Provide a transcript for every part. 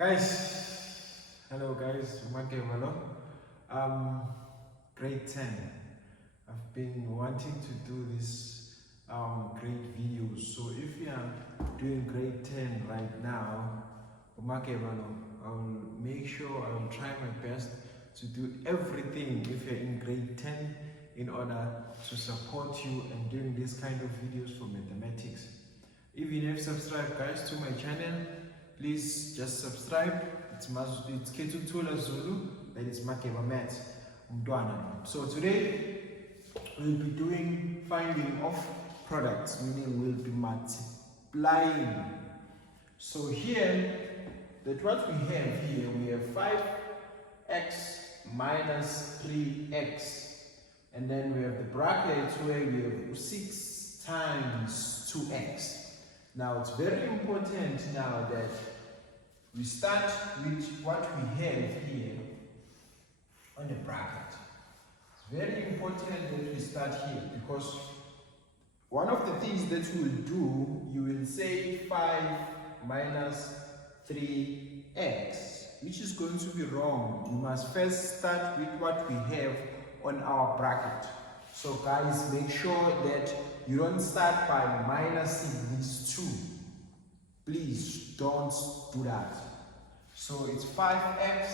Hello guys, Makevalo. Grade 10. I've been wanting to do this grade videos. So if you are doing grade 10 right now, Makevalo, I'll make sure I'll try my best to do everything if you're in grade 10 in order to support you and doing this kind of videos for mathematics. If you have subscribed guys to my channel, please just subscribe. It's Ketu Tula Zulu, that is Makeba Math Mdwana. So today we'll be doing finding of products, meaning we'll be multiplying. So here, that what we have here, we have 5x minus 3x, and then we have the brackets where we have 6 times 2x. Now it's very important now that we start with what we have here on the bracket. It's very important that we start here because one of the things that you will do, you will say 5 minus 3x, which is going to be wrong. You must first start with what we have on our bracket. So guys, make sure that you don't start by minusing these two. Please don't do that. So it's 5x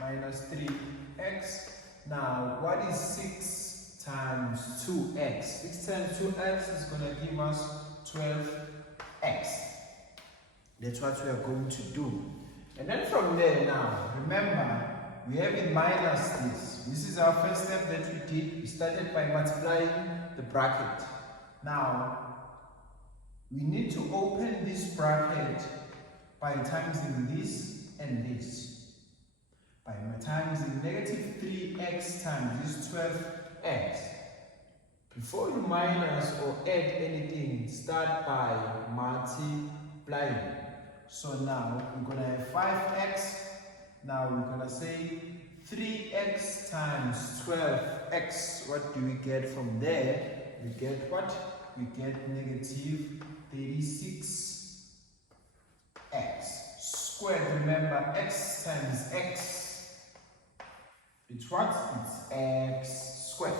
minus 3x. Now, what is 6 times 2x? 6 times 2x is going to give us 12x. That's what we are going to do. And then from there now, remember, we have in minus this. This is our first step that we did. We started by multiplying the bracket. Now, we need to open this bracket by timesing this and this. By timesing negative 3x times this 12x. Before you minus or add anything, start by multiplying. So now, we're going to have 5x. Now, we're going to say 3x times 12x. What do we get from there? We get what? We get negative 36x squared. Remember, x times x, it's what? It's x squared.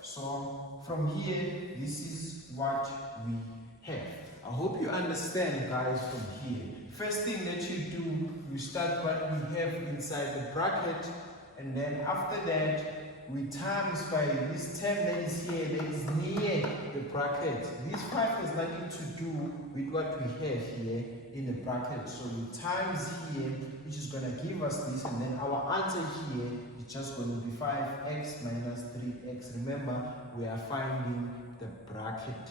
So from here, this is what we have. I hope you understand guys from here. First thing that you do, you start what we have inside the bracket, and then after that we times by this term that is here, that is near the bracket. This 5 has nothing to do with what we have here in the bracket. So we times here, which is going to give us this, and then our answer here is just going to be 5x minus 3x. Remember, we are finding the bracket.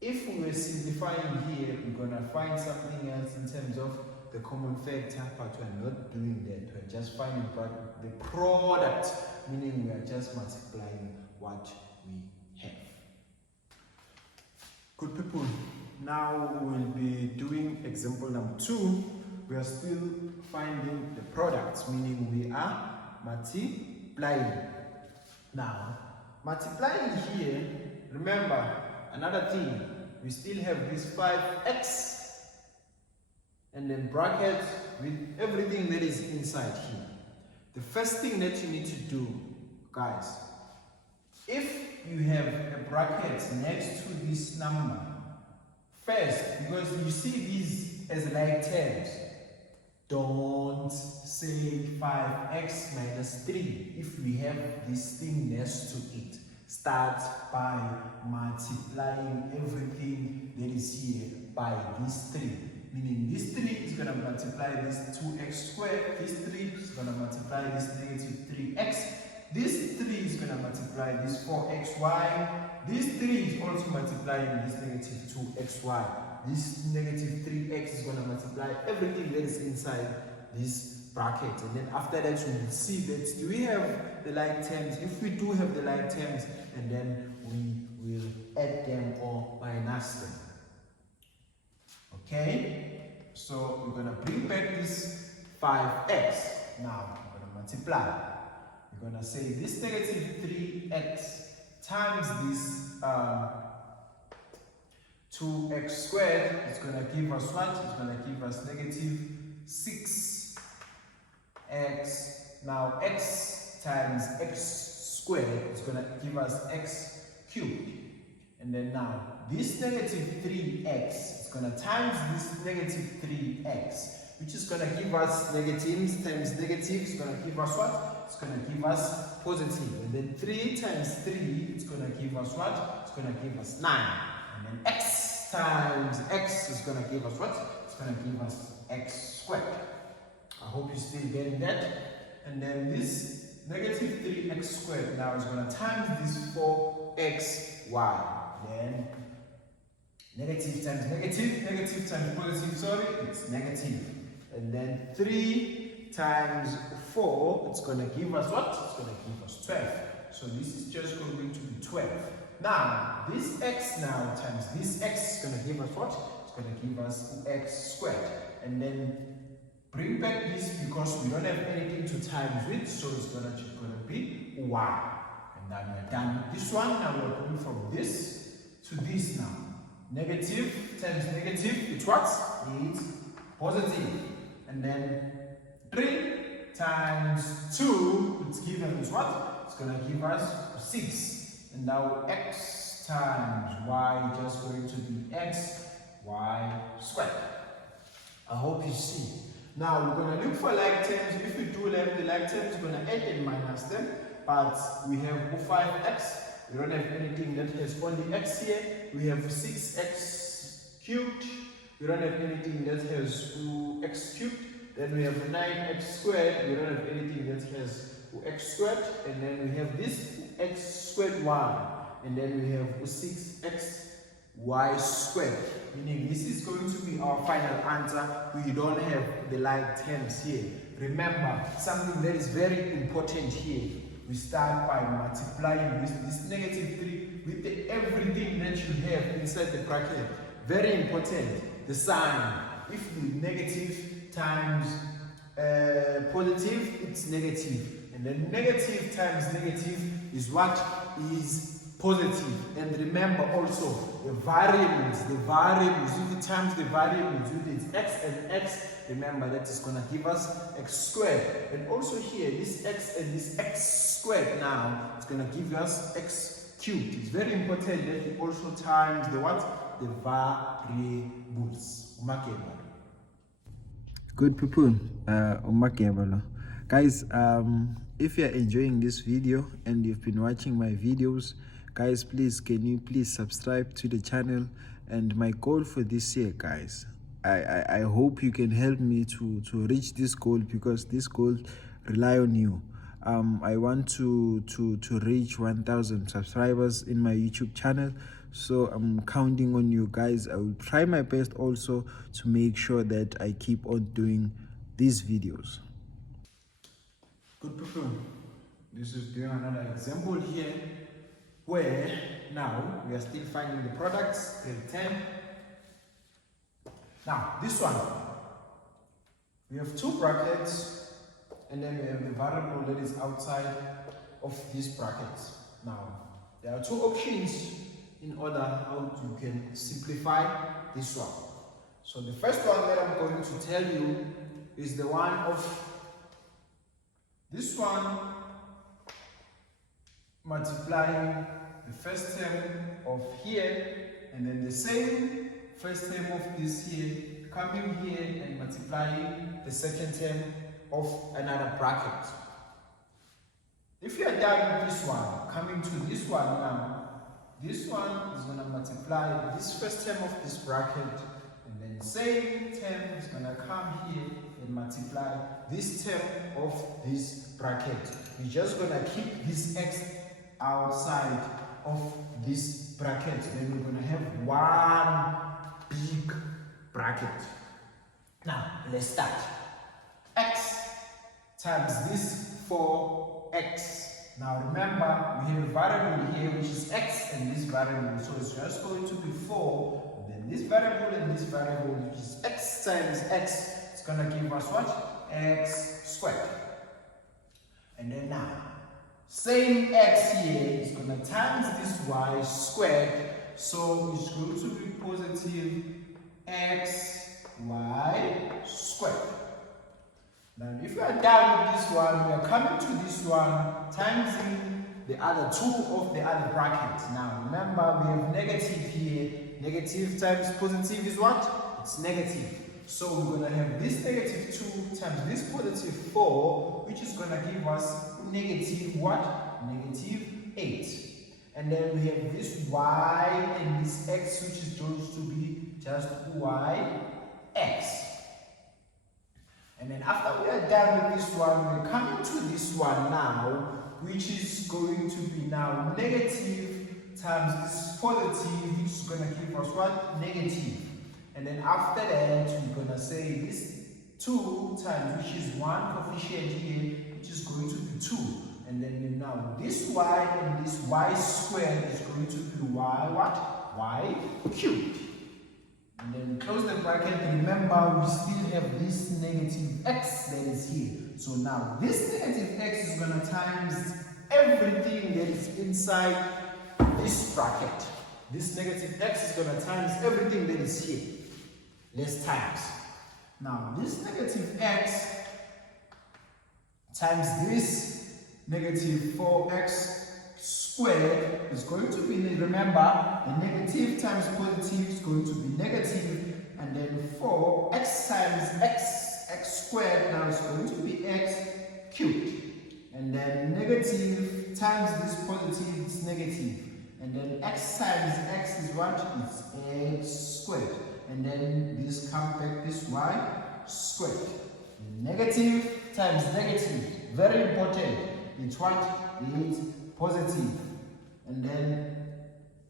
If we were simplifying here, we're going to find something else in terms of the common factor, but we're not doing that. We're just finding the product, meaning we are just multiplying what we have. Good people, now we'll be doing example number 2. We are still finding the products, meaning we are multiplying. Now, multiplying here, remember, another thing, we still have this 5x and then brackets with everything that is inside here. The first thing that you need to do, guys, if you have a bracket next to this number, first, because you see these as like terms, don't say 5x minus 3 if we have this thing next to it. Start by multiplying everything that is here by this 3. Meaning this 3 is going to multiply this 2x squared. This 3 is going to multiply this negative 3x. This 3 is going to multiply this 4xy. This 3 is also multiplying this negative 2xy. This negative 3x is going to multiply everything that is inside this bracket. And then after that, you will see that do we have the like terms? If we do have the like terms, and then we will add them or minus them. Okay? So we're going to bring back this 5x. Now we're going to multiply. We're going to say this negative 3x times this 2x squared is going to give us what? It's going to give us negative 6x. Now x times x squared is going to give us x cubed. And then now this negative 3x is going to times this negative 3x, which is going to give us negatives times negatives. It's going to give us what? It's going to give us positive. And then 3 times 3, it's going to give us what? It's going to give us 9. And then x times x is going to give us what? It's going to give us x squared. I hope you're still getting that. And then this negative 3x squared now is going to times this 4xy. Then negative times negative, negative times positive, sorry, it's negative. And then 3 times 4, it's going to give us what? It's going to give us 12. So this is just going to be 12. Now, this x now times this x is going to give us what? It's going to give us x squared. And then bring back this because we don't have anything to times with, so it's going to be y. And then we're done with this one. Now we're going from this to this now. Negative times negative, it's what? It's positive. And then 3 times 2, it's given us what? It's going to give us 6. And now x times y is just going to be x y squared. I hope you see. Now we're going to look for like terms. If we do like the like terms, we're going to add and minus them. But we have 5x. We don't have anything that has only x here. We have 6x cubed. We don't have anything that has 2x cubed. Then we have 9x squared. We don't have anything that has x squared. And then we have this x squared y. And then we have 6x y squared. Meaning this is going to be our final answer. We don't have the like terms here. Remember, something that is very important here. We start by multiplying this negative 3 with everything that you have inside the bracket. Very important. The sign. If the negative times positive, it's negative. And then negative times negative is what? Is positive. And remember also the variables, if you times the variables with its x and x, remember that is going to give us x squared. And also here, this x and this x squared now, it's going to give us x cubed. It's very important that you also times the what? The variables. Good people, guys, if you're enjoying this video and you've been watching my videos, guys, please can you please subscribe to the channel. And my goal for this year, guys, I hope you can help me to reach this goal, because this goal rely on you. I want to reach 1,000 subscribers in my YouTube channel, so I'm counting on you guys. I will try my best also to make sure that I keep on doing these videos. Good people, this is doing another example here where now we are still finding the products in 10. Now this one, we have 2 brackets and then we have the variable that is outside of these brackets. Now there are 2 options in order how you can simplify this one. So the first one that I'm going to tell you is the one of this one multiplying the first term of here, and then the same first term of this here coming here and multiplying the second term of another bracket. If you are done with this one, coming to this one now, this one is going to multiply this first term of this bracket, and then same term is going to come here and multiply this term of this bracket. We're just going to keep this x outside of this bracket. Then we're going to have one big bracket. Now, let's start. X times this 4x. Now remember, we have a variable here which is x and this variable. So it's just going to be 4. And then this variable and this variable, which is x times x, it's going to give us what? X squared. And then now, same x here is going to times this y squared. So it's going to be positive x y squared. done with this one, we are coming to this one, times in the other two of the other brackets. Now remember, we have negative here. Negative times positive is what? It's negative. So we're going to have this negative 2 times this positive 4, which is going to give us negative what? Negative 8. And then we have this y and this x, which is going to be just y x. And then after we are done with this one, we're coming to this one now, which is going to be now negative times this positive, which is going to give us what? Negative. And then after that, we're going to say this 2 times, which is one coefficient here, which is going to be 2. And then now this y and this y squared is going to be y what? Y cubed. And then we close the bracket. Remember, we still have this negative x that is here. So now this negative x is going to times everything that is inside this bracket. This negative x is going to times everything that is here. Let's times. Now this negative x times this negative 4x squared is going to be, remember, the negative times positive is going to be negative, and then 4x times x squared now is going to be x cubed. And then negative times this positive is negative. And then x times x is what? It's x squared. And then this comes back this y squared. Negative times negative, very important. It's what? It's positive. And then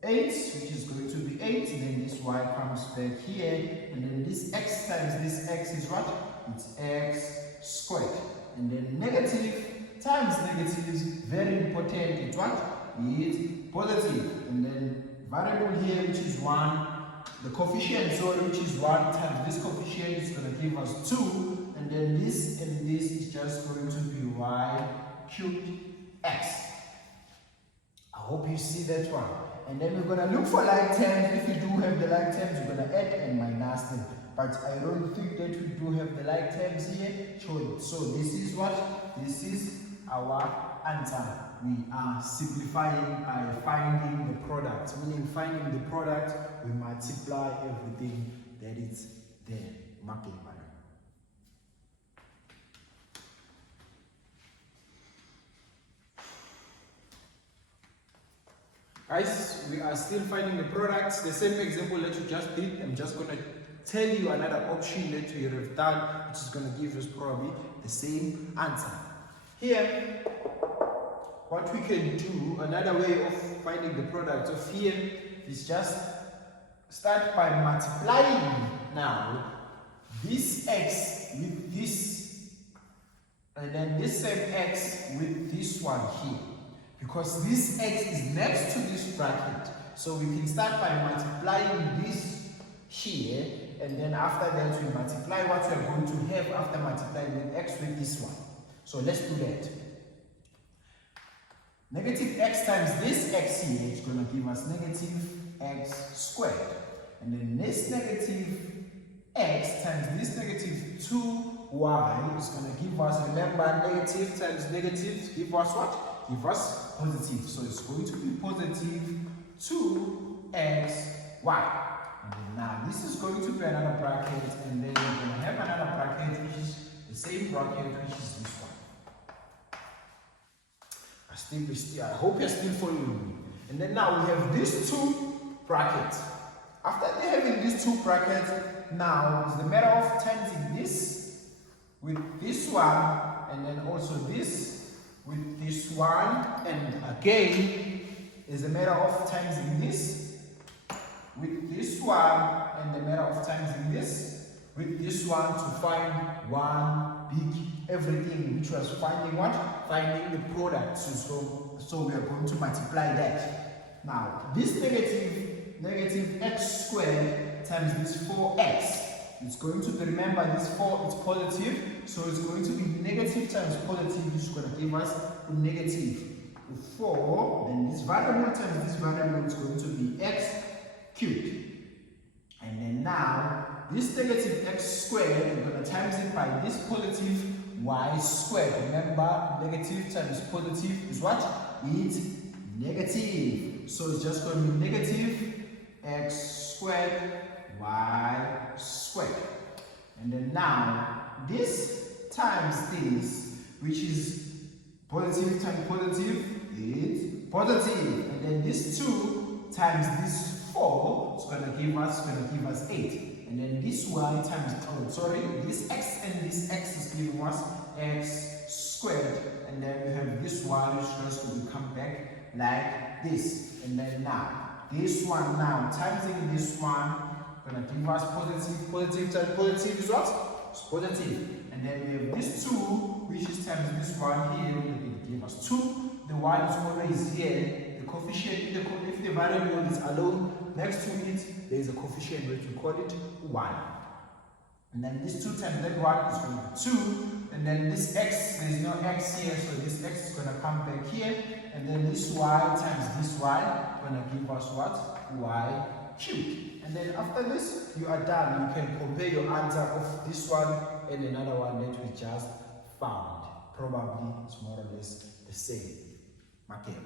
8, which is going to be 8, and then this y comes back here, and then this x times this x is what? It's x squared. And then negative times negative is very important. It's what? It's positive. And then variable here, which is 1, the coefficient, sorry, which is 1 times this coefficient is going to give us 2, and then this and this is just going to be y cubed x. I hope you see that one. And then we're going to look for like terms. If you do have the like terms, we're going to add and minus them. But I don't think that we do have the like terms here. So this is what? This is our answer. We are simplifying by finding the product. Meaning finding the product, we multiply everything that is there. Marking. Guys, we are still finding the products. The same example that you just did. I'm just going to tell you another option that we have done, which is going to give us probably the same answer. Here, what we can do, another way of finding the product of here is just start by multiplying now this x with this, and then this same x with this one here. Because this x is next to this bracket, so we can start by multiplying this here, and then after that we multiply what we are going to have after multiplying with x with this one. So let's do that. Negative x times this x here is going to give us negative x squared, and then this negative x times this negative 2y is going to give us, remember, negative times negative give us what? Give us positive. So it's going to be positive 2xy. And then now this is going to be another bracket, and then we're going to have another bracket which is the same bracket, which is this one. I hope you're still following me. And then now we have these two brackets. After having these two brackets, now it's the matter of timesing this with this one, and then also this with this one, and again is a matter of timesing this with this one, and the matter of timesing this with this one to find one big everything, which was finding what? Finding the product. So we are going to multiply that. Now this negative x squared times this 4x, it's going to be, remember, this 4 is positive, so it's going to be negative times positive, which is going to give us a negative 4. Then this variable times this variable is going to be x cubed. And then now this negative x squared, we're going to times it by this positive y squared. Remember, negative times positive is what? It's negative. So it's just going to be negative x squared y squared. And then now, this times this, which is positive times positive, is positive. And then this 2 times this 4 is going to give us 8. And then this y times, this x and this x is giving us x squared. And then we have this y, which is just going to come back like this. And then now, this one now, times this one, going to give us positive. Positive times positive is what? It's positive. And then we have this 2, which is times this one here, it give us 2. The y is always here. The coefficient, if the variable is alone, next to it, there is a coefficient which we call it 1. And then this 2 times that 1 is going to be 2. And then this x, there is no x here, so this x is going to come back here. And then this y times this y going to give us what? Y cubed. And then after this, you are done. You can compare your answer of this one and another one that we just found. Probably it's more or less the same. Okay.